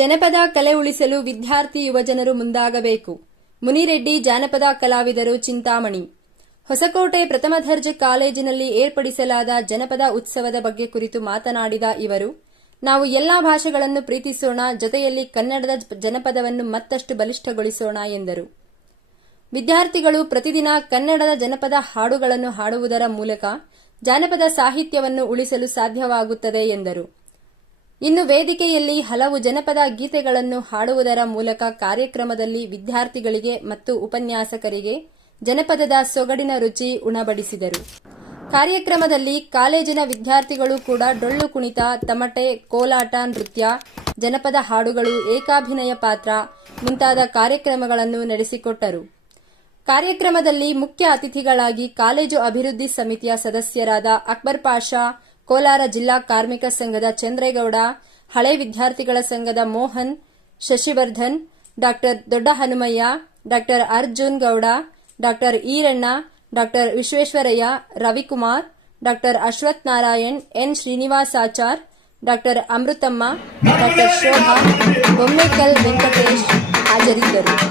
ಜನಪದ ಕಲೆ ಉಳಿಸಲು ವಿದ್ಯಾರ್ಥಿ ಯುವಜನರು ಮುಂದಾಗಬೇಕು. ಮುನಿರೆಡ್ಡಿ ಜಾನಪದ ಕಲಾವಿದರು ಚಿಂತಾಮಣಿ. ಹೊಸಕೋಟೆ ಪ್ರಥಮ ದರ್ಜೆ ಕಾಲೇಜಿನಲ್ಲಿ ಏರ್ಪಡಿಸಲಾದ ಜನಪದ ಉತ್ಸವದ ಬಗ್ಗೆ ಕುರಿತು ಮಾತನಾಡಿದ ಇವರು, ನಾವು ಎಲ್ಲಾ ಭಾಷೆಗಳನ್ನು ಪ್ರೀತಿಸೋಣ, ಜೊತೆಯಲ್ಲಿ ಕನ್ನಡದ ಜನಪದವನ್ನು ಮತ್ತಷ್ಟು ಬಲಿಷ್ಠಗೊಳಿಸೋಣ ಎಂದರು. ವಿದ್ಯಾರ್ಥಿಗಳು ಪ್ರತಿದಿನ ಕನ್ನಡದ ಜನಪದ ಹಾಡುಗಳನ್ನು ಹಾಡುವುದರ ಮೂಲಕ ಜಾನಪದ ಸಾಹಿತ್ಯವನ್ನು ಉಳಿಸಲು ಸಾಧ್ಯವಾಗುತ್ತದೆ ಎಂದರು. ಇನ್ನು ವೇದಿಕೆಯಲ್ಲಿ ಹಲವು ಜನಪದ ಗೀತೆಗಳನ್ನು ಹಾಡುವುದರ ಮೂಲಕ ಕಾರ್ಯಕ್ರಮದಲ್ಲಿ ವಿದ್ಯಾರ್ಥಿಗಳಿಗೆ ಮತ್ತು ಉಪನ್ಯಾಸಕರಿಗೆ ಜನಪದದ ಸೊಗಡಿನ ರುಚಿ ಉಣಬಡಿಸಿದರು. ಕಾರ್ಯಕ್ರಮದಲ್ಲಿ ಕಾಲೇಜಿನ ವಿದ್ಯಾರ್ಥಿಗಳು ಕೂಡ ಡೊಳ್ಳು ಕುಣಿತ, ತಮಟೆ, ಕೋಲಾಟ ನೃತ್ಯ, ಜನಪದ ಹಾಡುಗಳು ಏಕಾಭಿನಯ ಪಾತ್ರ ಮುಂತಾದ ಕಾರ್ಯಕ್ರಮಗಳನ್ನು ನಡೆಸಿಕೊಟ್ಟರು. ಕಾರ್ಯಕ್ರಮದಲ್ಲಿ ಮುಖ್ಯ ಅತಿಥಿಗಳಾಗಿ ಕಾಲೇಜು ಅಭಿವೃದ್ಧಿ ಸಮಿತಿಯ ಸದಸ್ಯರಾದ ಅಕ್ಬರ್ ಪಾಷಾ ಕೋಲಾರ ಜಿಲ್ಲಾ ಕಾರ್ಮಿಕ ಸಂಘದ ಚಂದ್ರೇಗೌಡ, ಹಳೆ ವಿದ್ಯಾರ್ಥಿಗಳ ಸಂಘದ Mohan, Shashivardhan, doctor Dodda Hanumaiah doctor Arjun Gowda, doctor Eranna, doctor Visvesvaraya, Ravikumar, doctor Ashwath Narayan, N Srinivasachar doctor Amruthamma, doctor Shobha, Bommekal Venkatesh ಹಾಜರಿದ್ದರು.